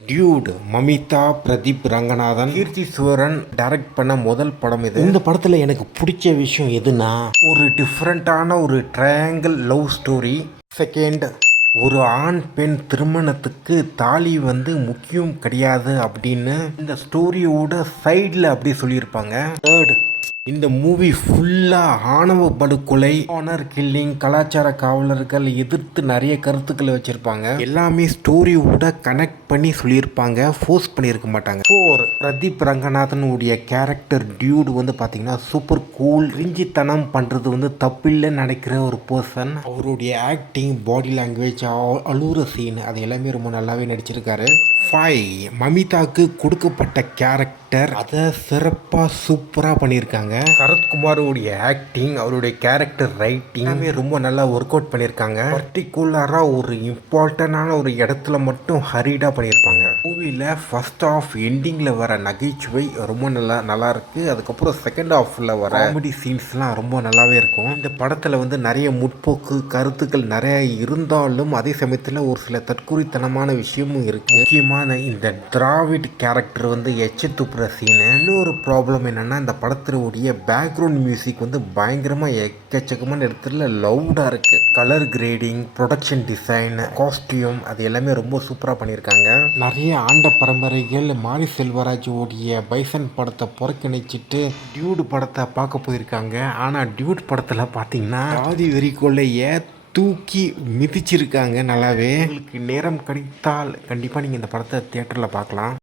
Dude Mamitha Pradeep Ranganathan கீர்த்தி Suvaran direct பண்ண முதல் படம் இது. இந்த படத்தில் எனக்கு பிடிச்ச விஷயம் எதுனா ஒரு டிஃப்ரெண்ட்டான ஒரு ட்ரையாங்கிள் லவ் ஸ்டோரி. செகண்ட், ஒரு ஆண் பெண் திருமணத்துக்கு தாலி முக்கியம் கிடையாது அப்படின்னு இந்த ஸ்டோரியோட சைடில் அப்படி சொல்லியிருப்பாங்க. தேர்ட், இந்த மூவி ஃபுல்லாக ஆணவ படுகொலை, ஆனர் கில்லிங், கலாச்சார காவலர்கள் எதிர்த்து நிறைய கருத்துக்களை வச்சுருப்பாங்க. எல்லாமே ஸ்டோரியோட கனெக்ட் பண்ணி சொல்லியிருப்பாங்க, ஃபோர்ஸ் பண்ணியிருக்க மாட்டாங்க. ஃபோர், பிரதீப் ரங்கநாதன் உடைய கேரக்டர் டியூட் பார்த்தீங்கன்னா சூப்பர் கூல். ரிஞ்சித்தனம் பண்ணுறது தப்பில்லைன்னு நினைக்கிற ஒரு பர்சன். அவருடைய ஆக்டிங், பாடி லாங்குவேஜ், அழுகிற சீன் அது எல்லாமே ரொம்ப நல்லாவே நடிச்சிருக்காரு. 5, மமிதாக்கு கொடுக்கப்பட்ட கேரக்டர் அதை சிறப்பாக சூப்பராக பண்ணியிருக்காங்க. சரத்குமாரோடைய ஆக்டிங், அவருடைய கேரக்டர் ரைட்டிங் எல்லாமே ரொம்ப நல்லா ஒர்க் அவுட் பண்ணியிருக்காங்க. பர்டிகுலராக ஒரு இம்பார்ட்டண்டான ஒரு இடத்துல மட்டும் ஹரிடாக பண்ணியிருப்பாங்க. மூவியில் ஃபர்ஸ்ட் ஆஃப் எண்டிங்கில் வர நகைச்சுவை ரொம்ப நல்லா இருக்கு. அதுக்கப்புறம் செகண்ட் ஹாஃபில் வர காமெடி சீன்ஸ்லாம் ரொம்ப நல்லாவே இருக்கும். இந்த படத்தில் நிறைய முற்போக்கு கருத்துக்கள் நிறைய இருந்தாலும் அதே சமயத்தில் ஒரு சில தற்குறித்தனமான விஷயமும் இருக்கு. முக்கியமான இந்த திராவிட் கேரக்டர் எச்ச துப்புற சீனு. இன்னொரு ப்ராப்ளம் என்னன்னா, இந்த படத்தினுடைய பேக்ரவுண்ட் மியூசிக் பயங்கரமாக எக்கச்சக்கமான இடத்துல லவுடாக இருக்கு. Colour grading, production design, costume அது எல்லாமே ரொம்ப சூப்பராக பண்ணியிருக்காங்க. நிறைய ஆண்ட பரம்பரைகள் மாரி செல்வராஜ் உடைய பைசன் படத்தை புறக்கணிச்சிட்டு டியூட் படத்தை பார்க்க போயிருக்காங்க. ஆனால் டியூட் படத்தில் பார்த்தீங்கன்னா ஆதி வெறிக்கொள்ளைய தூக்கி மிதிச்சிருக்காங்க நல்லாவே. உங்களுக்கு நேரம் கிடைத்தால் கண்டிப்பாக நீங்கள் இந்த படத்தை தியேட்டரில் பார்க்கலாம்.